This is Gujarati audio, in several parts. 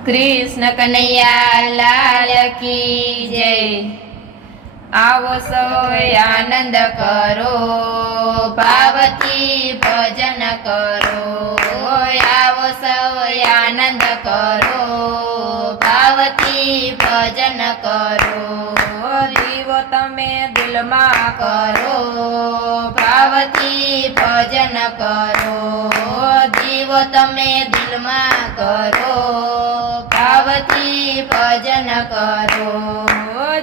कृष्ण कन्हैया लाल की जय। आवो सोय आनंद करो, पार्वती भजन करो। आवो सोय आनंद करो, पार्वती भजन करो। दीवो तमे दिल में करो, पार्वती भजन करो। दीवो तमे दिल में करो, पार्वती भजन करो।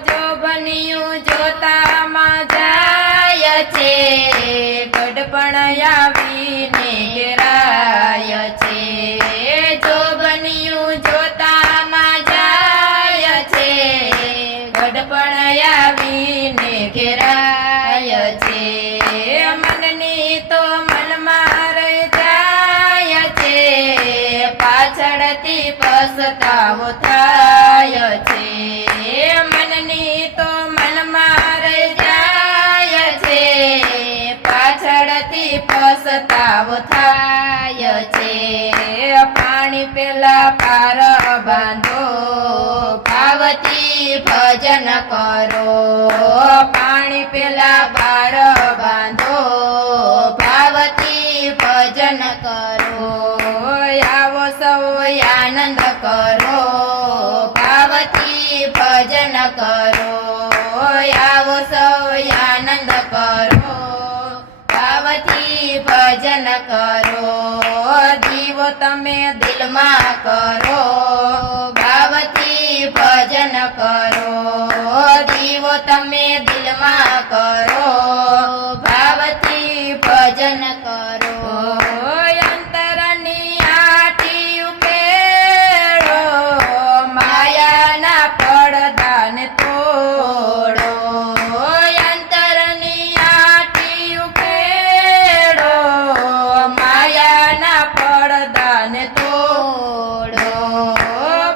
जो बनियु जोता में जाय छे, गढ़पण आवीने घेराय छे। जो बनियु जोता में जाय छे, गढ़पण आवीने घेराय छे। मननी तो मन में रही जाय छे, पाछळथी पछतावो थाय छे। मननी तो मन में रही जाय छे, पाछळथी पछतावो थाय छे। पाणी पेला पार बांधो, पार्वती भजन करो। पाणी पेला पार बांधो, पार्वती भजन करो। आवो सौ आनंद करो, पार्वती भजन करो। आवो सौ आनंद करो, पार्वती भजन करो। दीवो तमे दिल में करो, पार्वती भजन करो। दीवो तमे दिल में करो, पार्वती भजन करो। अंतरनी आटी उकेड़ो, माया ना પડદાને તોડો। અંતરની આટી ઉકેડો, માયાના પડદાને તોડો।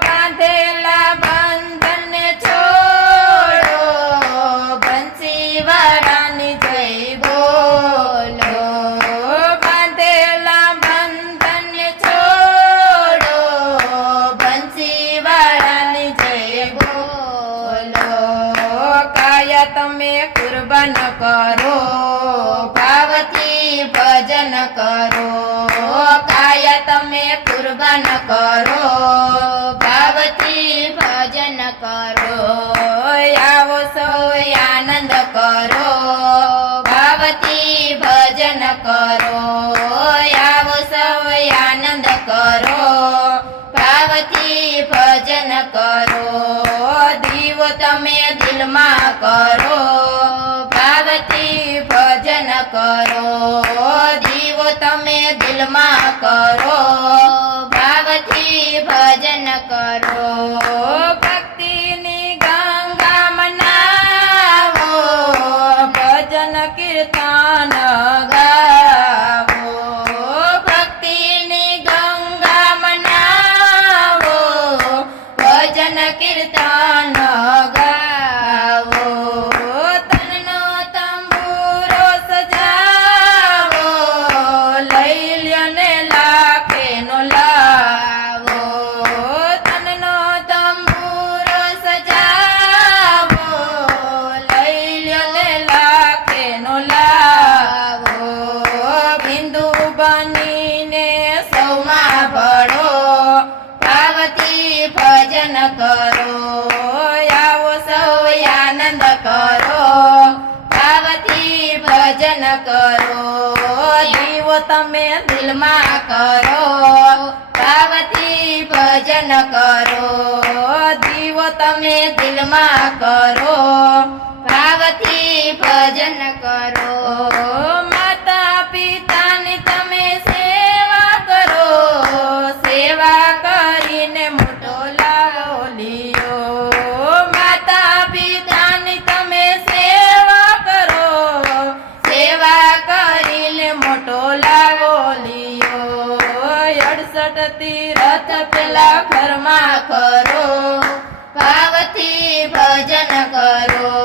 બાંધેલા બંધનને છોડો, બંસીવાળાની જય બોલો। બાંધેલા બંધનને છોડો, બંસીવાળાની જય બોલો। કાયા તમે કુરબાન કરો, પાર્વતી ભજન કરો। કાયા તમે કુરબાન કરો, પાર્વતી ભજન કરો। આવો સૌ આનંદ કરો, પાર્વતી ભજન કરો। આવો સૌ આનંદ કરો, પાર્વતી ભજન કરો। દીવો તમે દિલ માં કરો, પાર્વતી ભજન કરો। દીવો તમે દિલ માં કરો, પાર્વતી ભજન કરો। ભક્તિની ગંગા મનાવો, ભજન કીર્તન ગાવો। ભક્તિની ગંગા મનાવો, ભજન કીર્તન ગાવો। તનનો તંબુરો સજાવો, લઈ લ્યો ને લાખેનો લાવો। તનનો તંબુરો સજાવો, લઈ લ્યો ને લાખેનો લાવો। બિંદુ બનીને સૌમાં ભળો, પાર્વતી ભજન કરો। આવો સૌ આનંદ કરો, પાર્વતી ભજન કરો। દીવો તમે દિલ માં કરો, પાર્વતી ભજન કરો। દીવો તમે દિલ માં કરો, પાર્વતી ભજન કરો। માતા પિતાની તમે સેવા કરો, સેવા કરીને મોટો લાવો લ્યો। માતા પિતાની તમે સેવા કરો, સેવા કરીને મોટો લાવો લ્યો। 68 તીરથ પેલા ઘરમાં કરો, પાર્વતી ભજન કરો।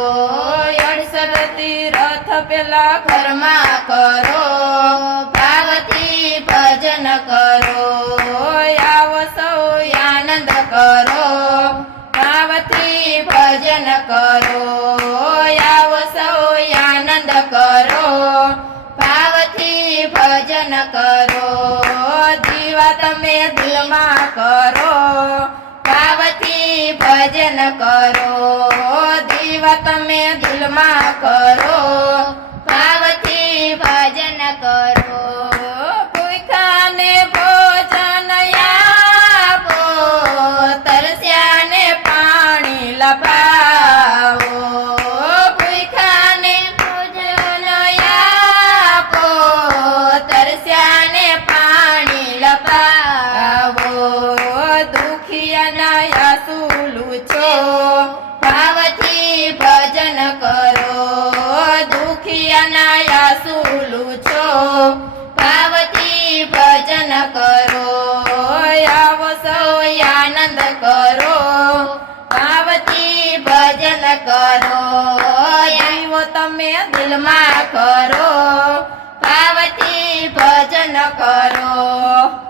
કરો ભાવથી ભજન કરો દેવ તમે દિલમાં કરો ભાવથી ભજન કરો ભૂખાને ભોજન આપો તરસ્યાને પાણી લપાવો ભૂખાને ભોજન આપો તરસ્યાને પાણી લપાવો દુખિયાના આંસુ લૂછો ભાવથી ભજન કરો દુખિયાના આંસુ લૂછો ભાવથી ભજન કરો આવો સૌ આનંદ કરો ભાવથી ભજન કરો આવો તમે દિલમાં કરો ભાવથી ભજન કરો